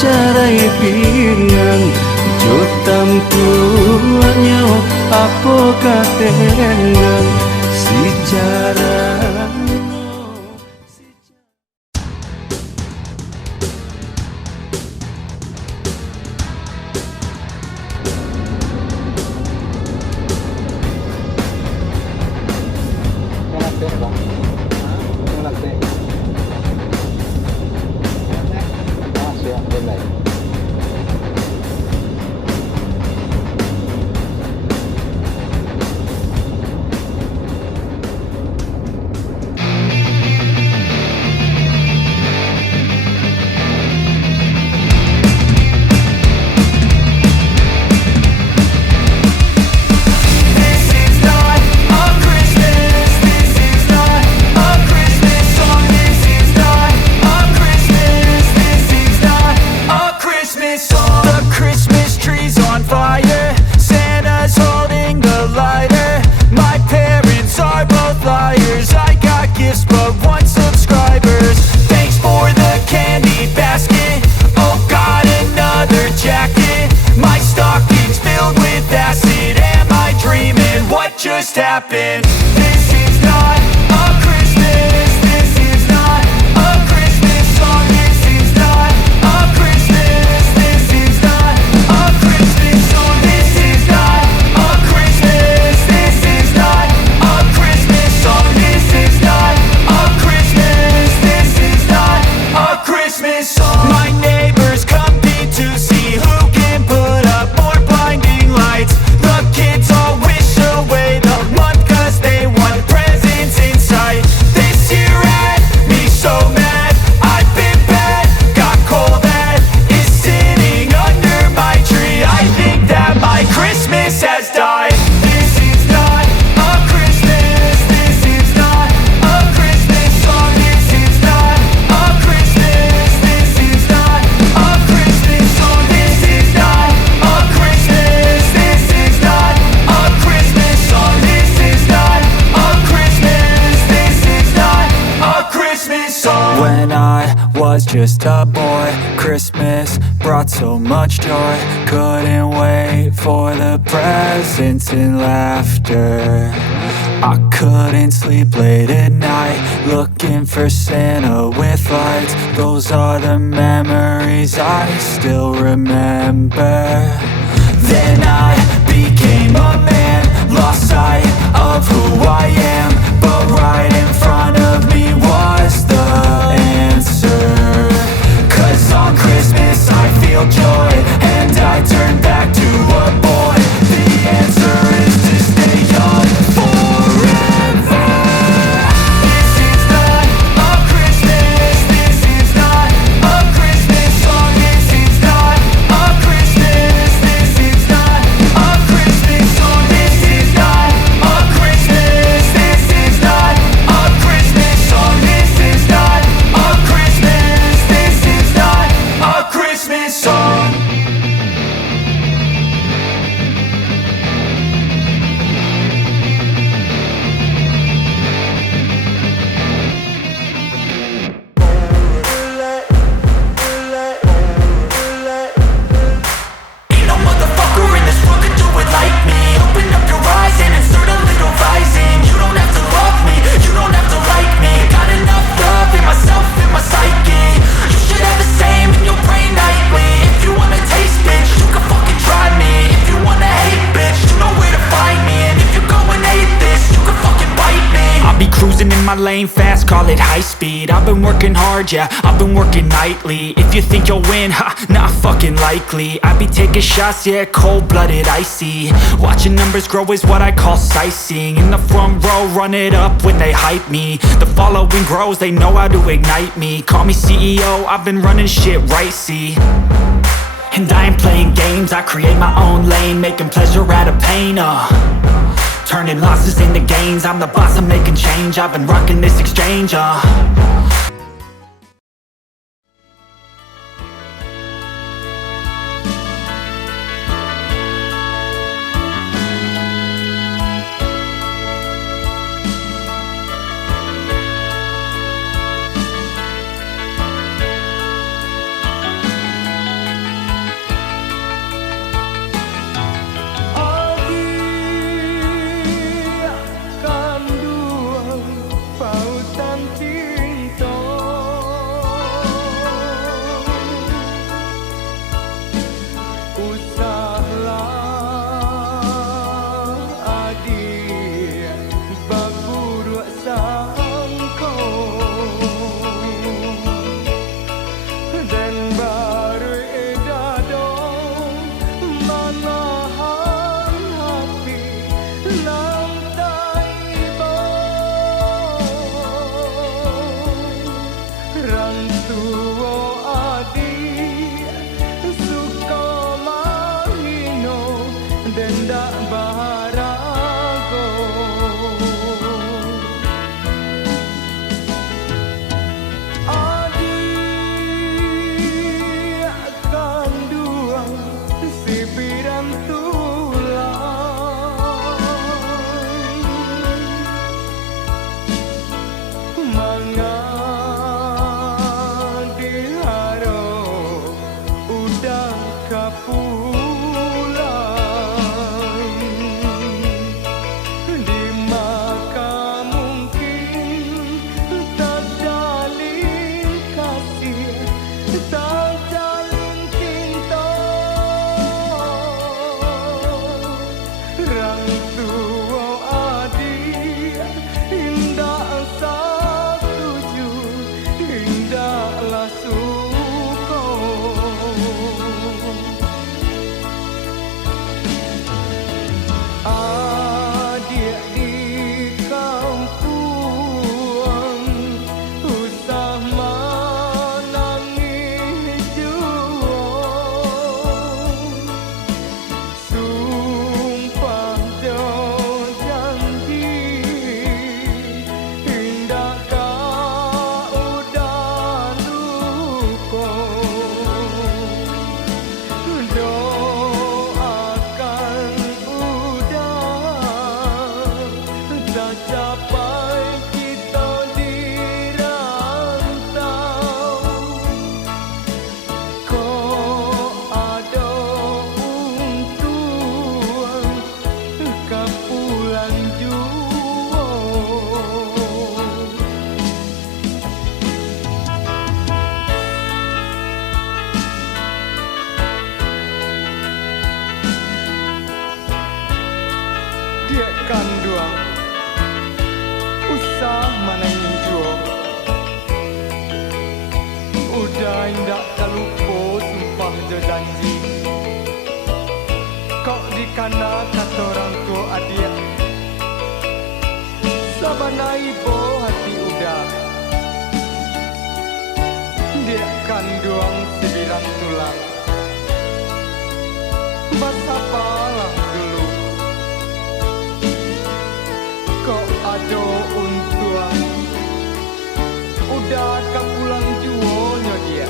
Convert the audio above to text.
carai pinang jo tampulnya apa katenggang si cara. Happened. This is not a Christmas. This is not a Christmas song. This is not a Christmas. This is not a Christmas song. This is not a Christmas. This is not a Christmas song. This is not a Christmas. This is not a Christmas song. My neighbors compete to see who can put up more blinding lights. The kids all wish away the month 'cause they want presents in sight. This year had me so mad, I've been bad, got coal that is sitting under my tree. I think that my Christmas has died. This is not a Christmas. This is not a Christmas song. This is not a Christmas. This is not a Christmas song. This is not a Christmas. This is not a Christmas song. This is not a Christmas. This is not a Christmas song. When I was just a boy, Christmas brought so much joy. Couldn't wait for the presents and laughter. I couldn't sleep late at night, looking for Santa with lights. Those are the memories I still remember. Then I became a man, lost sight of who I am, but right in front of me was the answer. 'Cause on Christmas I feel joy, and I turn back to a boy. The answer is to stay young forever. This is not a Christmas. This is not a Christmas song. This is not a Christmas. This is not a Christmas song. This is not a Christmas. This is not a Christmas song. This is not a Christmas. This is not a Christmas song. Ain't no motherfucker in this world could do it like me. Open up your eyes and insert a little rising. You don't have to love me, you don't have to like me. Got enough love in myself, in my psyche. You should have the same in your brain nightly. If you wanna taste, bitch, you can fucking try me. If you wanna hate, bitch, you know where to find me. And if you go and hate this, you can fucking bite me. I'll be cruising in my lane fast, call it high speed. I've been working hard, yeah, I've been working nightly. If you think you'll win, ha, not fucking likely. I be taking shots, yeah, cold-blooded, icy. Watching numbers grow is what I call sightseeing. In the front row, run it up when they hype me. The following grows, they know how to ignite me. Call me CEO, I've been running shit right, see. And I ain't playing games, I create my own lane, making pleasure out of pain, turning losses into gains. I'm the boss, I'm making change. I've been rocking this exchange, sudah capai kita di rantau, kok ada untuan Kapulang Juo. Dia kanduang usah manangin juo, udah indak terlupa sumpah jo janji. Kok dikana kata orang tua adik, sabana ibu hati udah. Dia kanduang sebirang tulang, basapalah dulu. Kok ada untuan Uda Kapulang Juo nya dia.